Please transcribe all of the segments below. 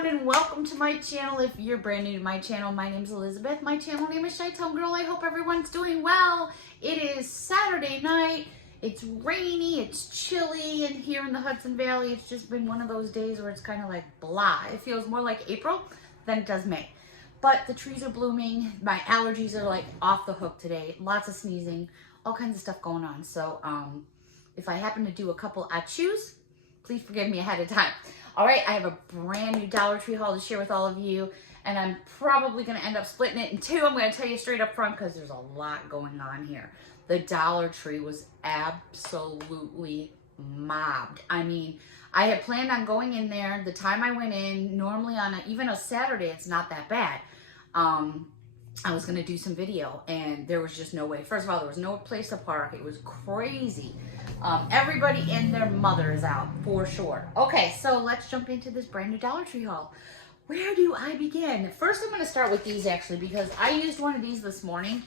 everyone, and welcome to my channel. If you're brand new to my channel, my name is Elizabeth. My channel name is ChiTownGirl. I hope everyone's doing well. It is Saturday night. It's rainy, it's chilly, and here in the Hudson Valley, it's just been one of those days where it's kind of like blah. It feels more like April than it does May. But the trees are blooming. My allergies are like off the hook today. Lots of sneezing, all kinds of stuff going on. So if I happen to do a couple achoo's, please forgive me ahead of time. All right, I have a brand new Dollar Tree haul to share with all of you, and I'm probably going to end up splitting it in two. I'm going to tell you straight up front because there's a lot going on here. The Dollar Tree was absolutely mobbed. I mean, I had planned on going in there. The time I went in, normally on even a Saturday, it's not that bad. I was going to do some video, and there was just no way. First of all, there was no place to park. It was crazy. Everybody and their mother is out for sure. Okay, so let's jump into this brand new Dollar Tree haul. Where do I begin? First, I'm going to start with these actually because I used one of these this morning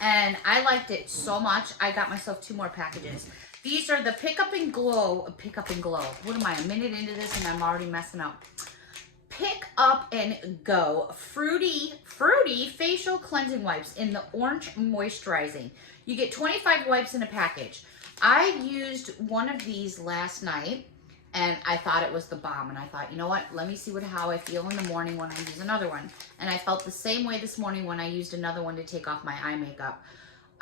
and I liked it so much. I got myself 2 more packages. These are the Pick Up and Glow. What am I, a minute into this and I'm already messing up? Pick Up and Go fruity facial cleansing wipes in the orange moisturizing. You get 25 wipes in a package. I used one of these last night and I thought it was the bomb, and I thought, you know what, let me see how I feel in the morning when I use another one. And I felt the same way this morning when I used another one to take off my eye makeup.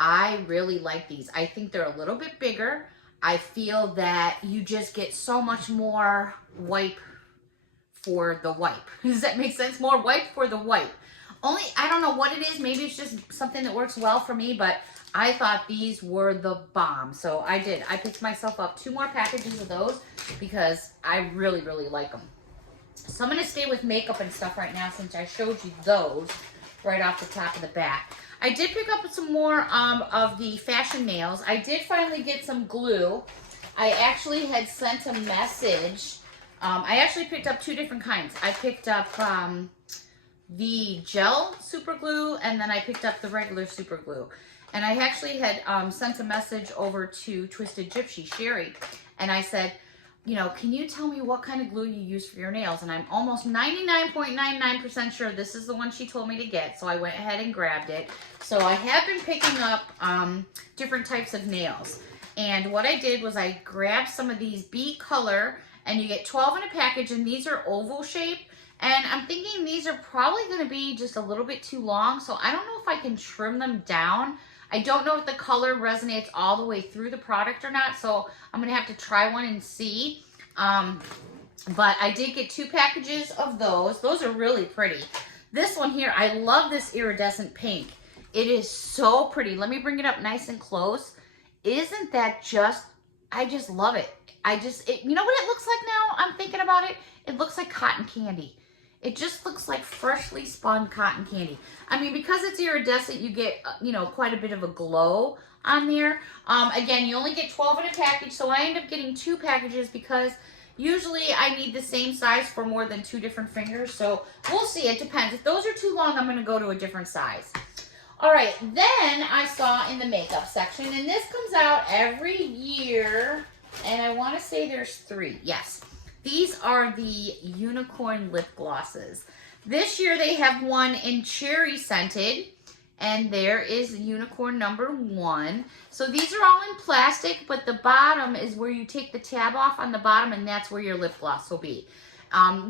I really like these. I think they're a little bit bigger. I feel that you just get so much more wipe for the wipe. Does that make sense? More wipe for the wipe. Only, I don't know what it is. Maybe it's just something that works well for me, but I thought these were the bomb. So I did. I picked myself up 2 more packages of those because I really, really like them. So I'm going to stay with makeup and stuff right now since I showed you those right off the top of the bat. I did pick up some more of the fashion nails. I did finally get some glue. I actually had sent a message. I actually picked up 2 different kinds. I picked up the gel super glue, and then I picked up the regular super glue. And I actually had sent a message over to Twisted Gypsy, Sherry, and I said, you know, can you tell me what kind of glue you use for your nails? And I'm almost 99.99% sure this is the one she told me to get, so I went ahead and grabbed it. So I have been picking up different types of nails. And what I did was I grabbed some of these Beat Color, and you get 12 in a package, and these are oval shape. And I'm thinking these are probably going to be just a little bit too long, so I don't know if I can trim them down. I don't know if the color resonates all the way through the product or not, so I'm going to have to try one and see. But I did get 2 packages of those. Those are really pretty. This one here, I love this iridescent pink. It is so pretty. Let me bring it up nice and close. Isn't that just, I just love it. You know what it looks like now? I'm thinking about it. It looks like cotton candy. It just looks like freshly spun cotton candy. I mean, because it's iridescent, you get, you know, quite a bit of a glow on there. Again, you only get 12 in a package, so I end up getting 2 packages because usually I need the same size for more than 2 different fingers. So we'll see. It depends. If those are too long, I'm going to go to a different size. All right. Then I saw in the makeup section, and this comes out every year, and I want to say there's 3. Yes. These are the unicorn lip glosses. This year they have one in cherry scented, and there is unicorn number 1. So these are all in plastic, but the bottom is where you take the tab off on the bottom, and that's where your lip gloss will be.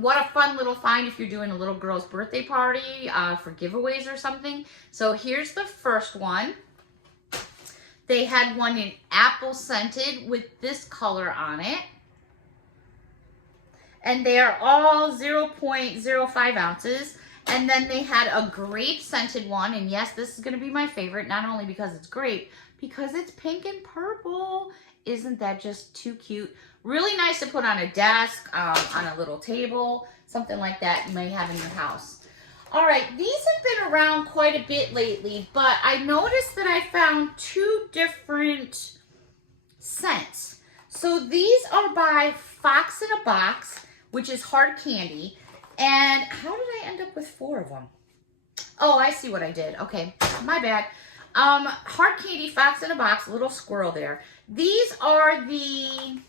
What a fun little find if you're doing a little girl's birthday party for giveaways or something. So here's the first one. They had one in apple scented with this color on it. And they are all 0.05 ounces. And then they had a grape scented one. And yes, this is going to be my favorite, not only because it's grape, because it's pink and purple. Isn't that just too cute? Really nice to put on a desk, on a little table, something like that you may have in your house. All right, these have been around quite a bit lately, but I noticed that I found 2 different scents. So these are by Fox in a Box, which is hard candy. And how did I end up with 4 of them? Oh, I see what I did. Okay, my bad. Hard candy, Fox in a Box, little squirrel there. These are the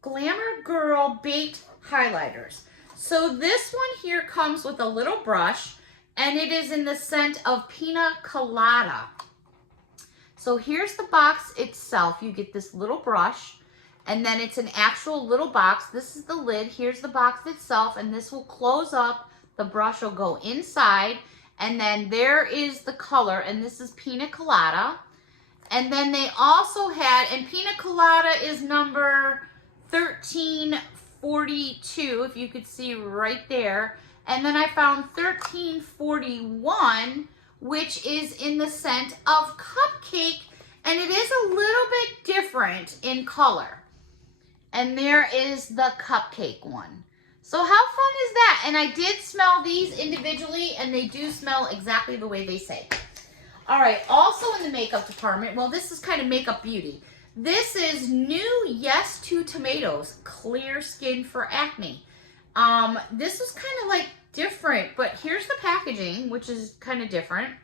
Glamour Girl Baked Highlighters. So this one here comes with a little brush, and it is in the scent of Pina Colada. So here's the box itself. You get this little brush, and then it's an actual little box. This is the lid. Here's the box itself, and this will close up. The brush will go inside, and then there is the color, and this is Pina Colada. And then they also had, and Pina Colada is number 1342, if you could see right there. And then I found 1341, which is in the scent of Cupcake, and it is a little bit different in color. And there is the Cupcake one. So how fun is that? And I did smell these individually, and they do smell exactly the way they say. All right, also in the makeup department, well, this is kind of makeup beauty. This is new Yes to Tomatoes, Clear Skin for Acne. This is kind of like different, but here's the packaging, which is kind of different.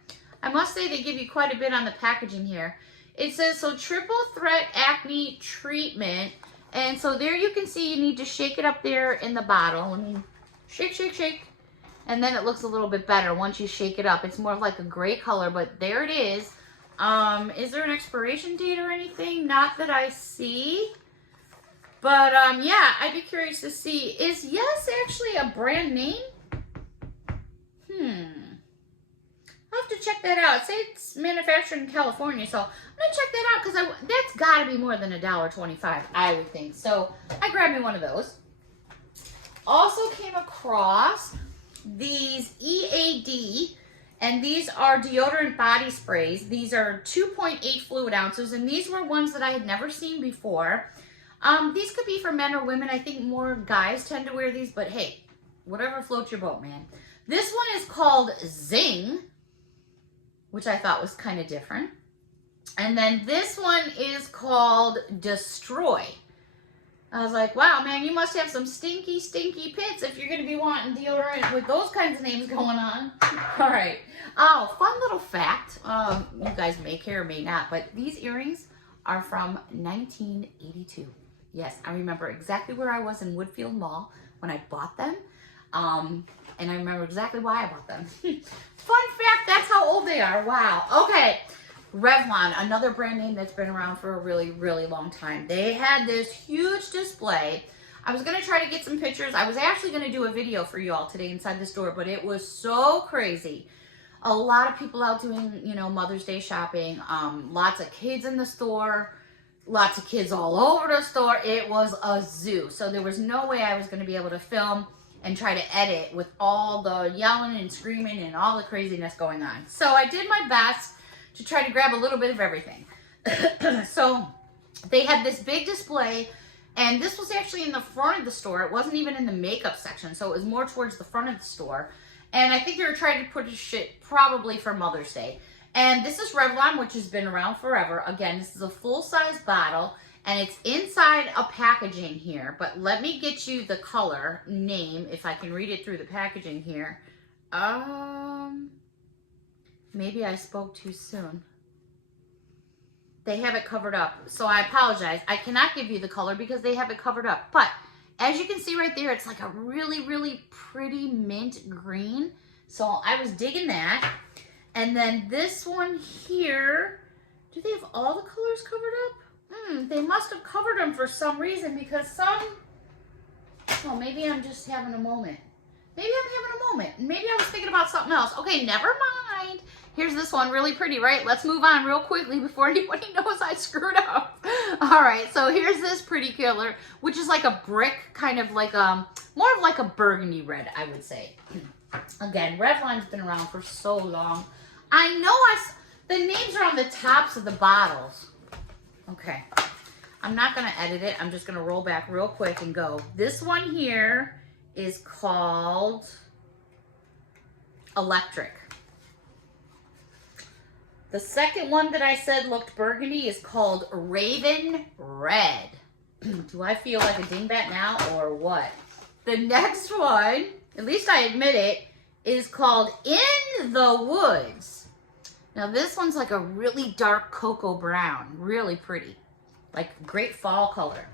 I must say they give you quite a bit on the packaging here. It says, so triple threat acne treatment. And so there you can see you need to shake it up there in the bottle. Let me shake, shake, shake. And then it looks a little bit better once you shake it up. It's more like a gray color, but there it is. Is there an expiration date or anything? Not that I see. But yeah, I'd be curious to see. Is Yes actually a brand name? I'll have to check that out. It says it's manufactured in California, so I'm gonna check that out because that's gotta be more than $1.25, I would think. So I grabbed me one of those. Also came across these EAD, and these are deodorant body sprays. These are 2.8 fluid ounces, and these were ones that I had never seen before. These could be for men or women. I think more guys tend to wear these, but hey, whatever floats your boat, man. This one is called Zing, which I thought was kind of different. And then this one is called Destroy. I was like, wow, man, you must have some stinky, stinky pits if you're going to be wanting deodorant with those kinds of names going on. All right. Oh, fun little fact. You guys may care or may not, but these earrings are from 1982. Yes, I remember exactly where I was in Woodfield Mall when I bought them. And I remember exactly why I bought them. Fun fact, that's how old they are. Wow. Okay. Revlon, another brand name that's been around for a really, really long time. They had this huge display. I was going to try to get some pictures. I was actually going to do a video for you all today inside the store, but it was so crazy. A lot of people out doing, you know, Mother's Day shopping. Lots of kids in the store. Lots of kids all over the store. It was a zoo. So there was no way I was going to be able to film and try to edit with all the yelling and screaming and all the craziness going on. So I did my best to try to grab a little bit of everything. So they had this big display, and this was actually in the front of the store. It wasn't even in the makeup section, so it was more towards the front of the store. And I think they were trying to push shit probably for Mother's Day. And this is Revlon, which has been around forever. Again, this is a full-size bottle, and it's inside a packaging here. But let me get you the color name, if I can read it through the packaging here. Maybe I spoke too soon. They have it covered up, so I apologize. I cannot give you the color because they have it covered up. But as you can see right there, it's like a really, really pretty mint green. So I was digging that. And then this one here, do they have all the colors covered up? They must have covered them for some reason, because some, oh, maybe I'm just having a moment. Maybe I'm having a moment. Maybe I was thinking about something else. Okay, never mind. Here's this one, really pretty, right? Let's move on real quickly before anybody knows I screwed up. All right, so here's this pretty color, which is like a brick, kind of like more of like a burgundy red, I would say. Again, Revlon's been around for so long. I know the names are on the tops of the bottles. Okay, I'm not gonna edit it. I'm just gonna roll back real quick and go. This one here is called Electric. The second one that I said looked burgundy is called Raven Red. Do I feel like a dingbat now or what? The next one, at least I admit it, is called In the Woods. Now this one's like a really dark cocoa brown, really pretty, like great fall color.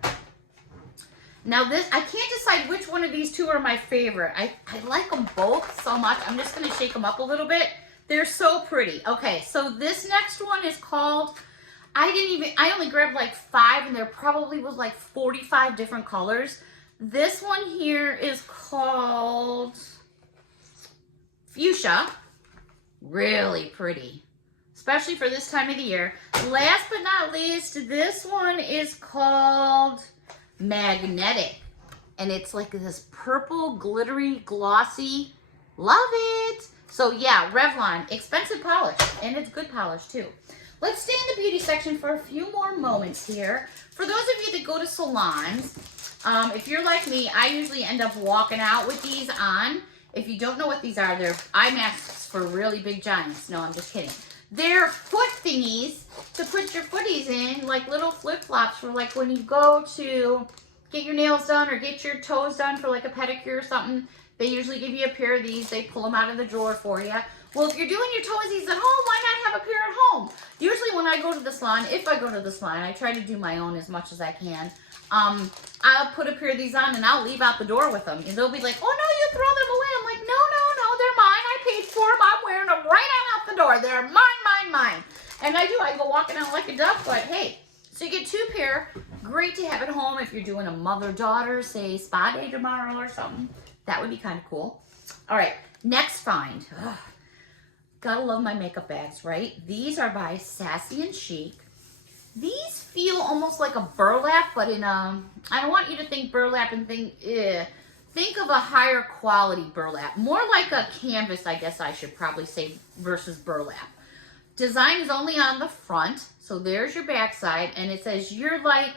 Now this, I can't decide which one of these two are my favorite. I like them both so much. I'm just gonna shake them up a little bit. They're so pretty. Okay, so this next one is called, I only grabbed like 5 and there probably was like 45 different colors. This one here is called Fuchsia. Really pretty, especially for this time of the year. Last but not least, this one is called Magnetic. And it's like this purple, glittery, glossy. Love it. So yeah, Revlon, expensive polish, and it's good polish too. Let's stay in the beauty section for a few more moments here. For those of you that go to salons, if you're like me, I usually end up walking out with these on. If you don't know what these are, they're eye masks for really big giants. No, I'm just kidding. They're foot thingies to put your footies in, like little flip-flops for like when you go to get your nails done or get your toes done for like a pedicure or something. They usually give you a pair of these. They pull them out of the drawer for you. Well, if you're doing your toesies at home, why not have a pair at home? Usually when I go to the salon, if I go to the salon, I try to do my own as much as I can. I'll put a pair of these on and I'll leave out the door with them. And they'll be like, oh no, you throw them away. I'm like, no, they're mine. I paid for them. I'm wearing them right on out the door. They're mine. And I do. I go walking out like a duck, but hey. So you get 2 pair. Great to have at home if you're doing a mother-daughter, say spa day tomorrow or something. That would be kind of cool. All right, next find. Ugh. Gotta love my makeup bags, right? These are by Sassy and Chic. These feel almost like a burlap, but in a, I don't want you to think burlap and think of a higher quality burlap. More like a canvas, I guess I should probably say, versus burlap. Design is only on the front, so there's your backside, and it says, you're like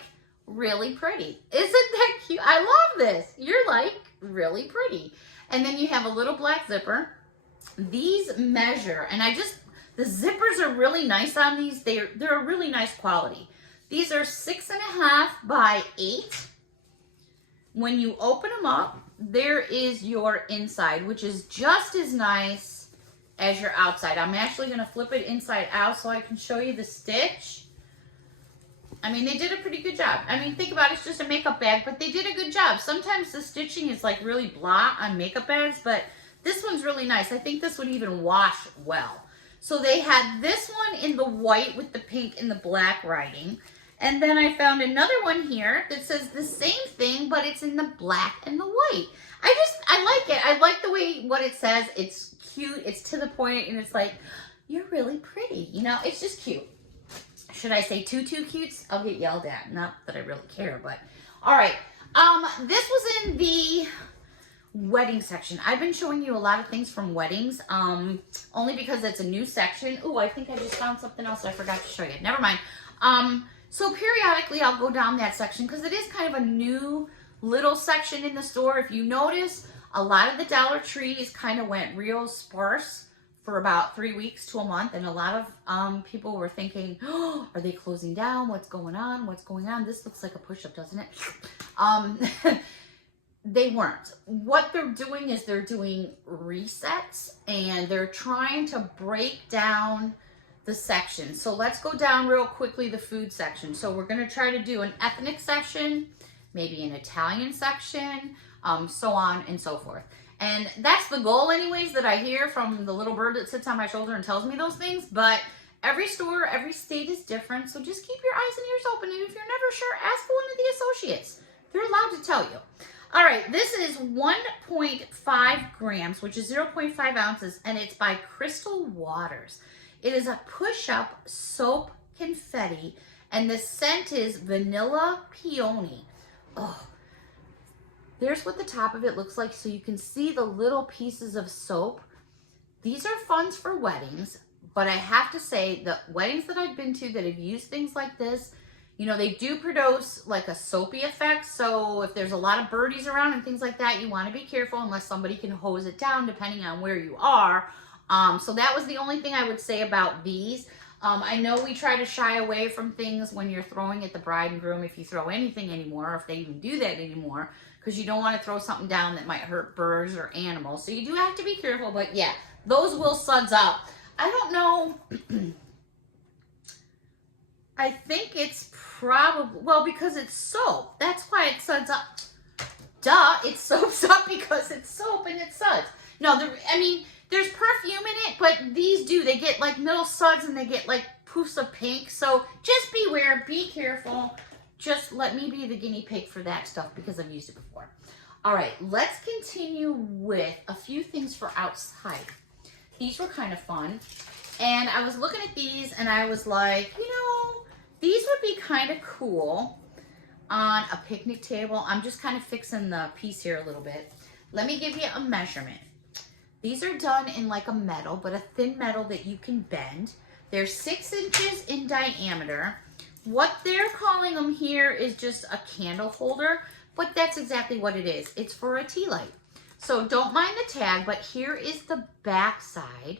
really pretty. Isn't that cute? I love this. You're like really pretty. And then you have a little black zipper. These measure, and the zippers are really nice on these. They're a really nice quality. These are 6.5 by 8. When you open them up, there is your inside, which is just as nice as your outside. I'm actually going to flip it inside out so I can show you the stitch. I mean, they did a pretty good job. I mean, think about it, it's just a makeup bag, but they did a good job. Sometimes the stitching is like really blah on makeup bags, but this one's really nice. I think this would even wash well. So they had this one in the white with the pink and the black writing. And then I found another one here that says the same thing, but it's in the black and the white. I like it. I like the way what it says. It's cute. It's to the point, and it's like, you're really pretty. You know, it's just cute. Should I say too cutes? I'll get yelled at. Not that I really care, but all right. This was in the wedding section. I've been showing you a lot of things from weddings, only because it's a new section. Oh, I think I just found something else I forgot to show you. Never mind. So periodically I'll go down that section because it is kind of a new little section in the store. If you notice, a lot of the Dollar Trees kind of went real sparse for about 3 weeks to a month, and a lot of people were thinking, oh, are they closing down? What's going on? What's going on? This looks like a push-up, doesn't it? They weren't. What they're doing is they're doing resets, and they're trying to break down the section. So let's go down real quickly the food section. So we're going to try to do an ethnic section, maybe an Italian section, so on and so forth. And that's the goal anyways that I hear from the little bird that sits on my shoulder and tells me those things. But every store, every state is different. So just keep your eyes and ears open. And if you're never sure, ask one of the associates. They're allowed to tell you. All right, this is 1.5 grams, which is 0.5 ounces, and it's by Crystal Waters. It is a push-up soap confetti, and the scent is vanilla peony. Oh, there's what the top of it looks like, so you can see the little pieces of soap. These are funds for weddings, but I have to say the weddings that I've been to that have used things like this, you know, they do produce like a soapy effect. So if there's a lot of birdies around and things like that, you want to be careful unless somebody can hose it down depending on where you are. So that was the only thing I would say about these. I know we try to shy away from things when you're throwing at the bride and groom, if you throw anything anymore, if they even do that anymore, because you don't want to throw something down that might hurt birds or animals. So you do have to be careful, but yeah, those will suds out. I don't know. I think it's probably, well, because it's soap. That's why it suds up. duh, it soaps up because it's soap and it suds. No, I mean, there's perfume in it, but these do. They get like little suds and they get like poofs of pink. So just beware, be careful. Just let me be the guinea pig for that stuff because I've used it before. All right, let's continue with a few things for outside. These were kind of fun. And I was looking at these and I was like, you know, these would be kind of cool on a picnic table. I'm just kind of fixing the piece here a little bit. Let me give you a measurement. These are done in like a metal, but a thin metal that you can bend. They're 6 inches in diameter. What they're calling them here is just a candle holder, but that's exactly what it is. It's for a tea light. So don't mind the tag, but here is the back side.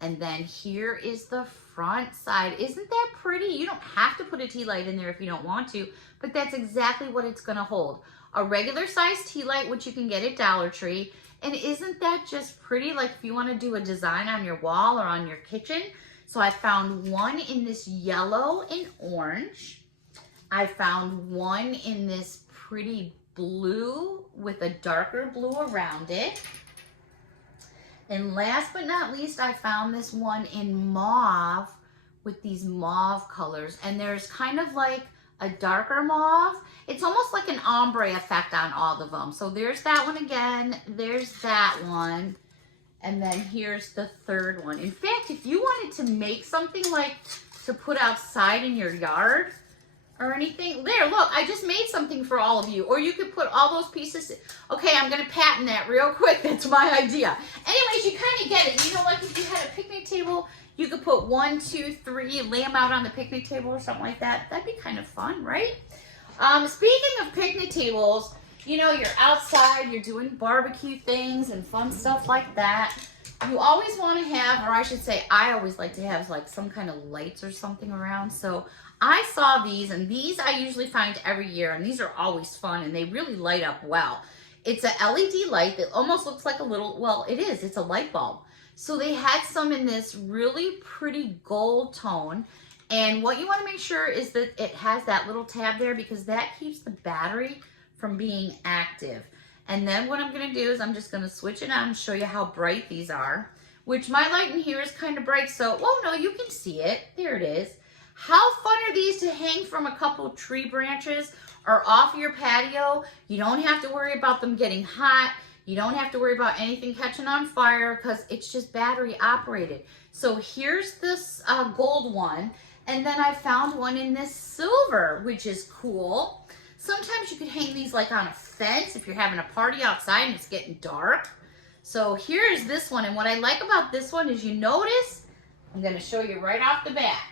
And then here is the front side. Isn't that pretty? You don't have to put a tea light in there if you don't want to, but that's exactly what it's gonna hold. A regular size tea light, which you can get at Dollar Tree. And isn't that just pretty? Like if you wanna do a design on your wall or on your kitchen. So I found one in this yellow and orange. I found one in this pretty blue with a darker blue around it. And last but not least, I found this one in mauve with these mauve colors. And there's kind of like a darker mauve. It's almost like an ombre effect on all of them. So there's that one again. There's that one. And then here's the third one. In fact, if you wanted to make something like to put outside in your yard or anything, there, look, I just made something for all of you. Or you could put all those pieces. Okay, I'm going to patent that real quick. That's my idea. Anyways, you kind of get it. You know, like if you had a picnic table, you could put 1, 2, 3, lay them out on the picnic table or something like that. That'd be kind of fun, right? Speaking of picnic tables, you know, you're outside, you're doing barbecue things and fun stuff like that. You always want to have, or I should say, I always like to have like some kind of lights or something around. So I saw these, and these I usually find every year, and these are always fun, and they really light up well. It's a LED light that almost looks like a little, well, it is, it's a light bulb. So they had some in this really pretty gold tone. And what you want to make sure is that it has that little tab there because that keeps the battery from being active. And then what I'm going to do is I'm just going to switch it on and show you how bright these are, which my light in here is kind of bright. So, oh no, you can see it. There it is. How fun are these to hang from a couple tree branches or off your patio? You don't have to worry about them getting hot. You don't have to worry about anything catching on fire because it's just battery operated. So here's this gold one. And then I found one in this silver, which is cool. Sometimes you could hang these like on a fence if you're having a party outside and it's getting dark. So here's this one. And what I like about this one is you notice, I'm going to show you right off the bat.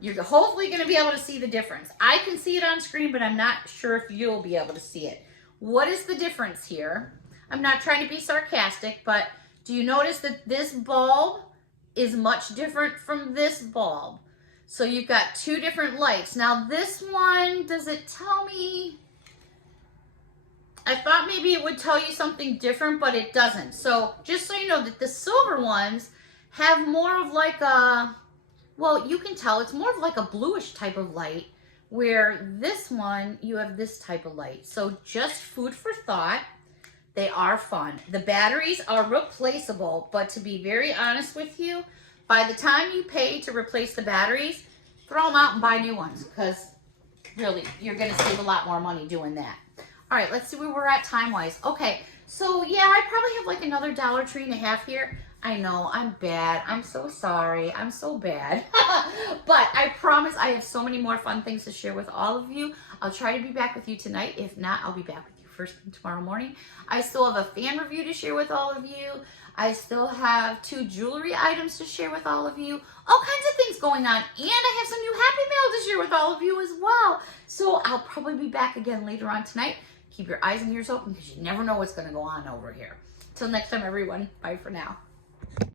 You're hopefully going to be able to see the difference. I can see it on screen, but I'm not sure if you'll be able to see it. What is the difference here? I'm not trying to be sarcastic, but do you notice that this bulb is much different from this bulb? So you've got two different lights. Now this one, does it tell me? I thought maybe it would tell you something different, but it doesn't. So just so you know that the silver ones have more of like a, well, you can tell it's more of like a bluish type of light, where this one, you have this type of light. So just food for thought. They are fun. The batteries are replaceable, but to be very honest with you, by the time you pay to replace the batteries, throw them out and buy new ones because really, you're going to save a lot more money doing that. All right, let's see where we're at time-wise. Okay, so yeah, I probably have like another Dollar Tree and a half here. I know, I'm bad. I'm so sorry. I'm so bad. But I promise I have so many more fun things to share with all of you. I'll try to be back with you tonight. If not, I'll be back with you first thing tomorrow morning. I still have a fan review to share with all of you. I still have 2 jewelry items to share with all of you. All kinds of things going on. And I have some new Happy Mail to share with all of you as well. So I'll probably be back again later on tonight. Keep your eyes and ears open because you never know what's going to go on over here. Till next time, everyone. Bye for now.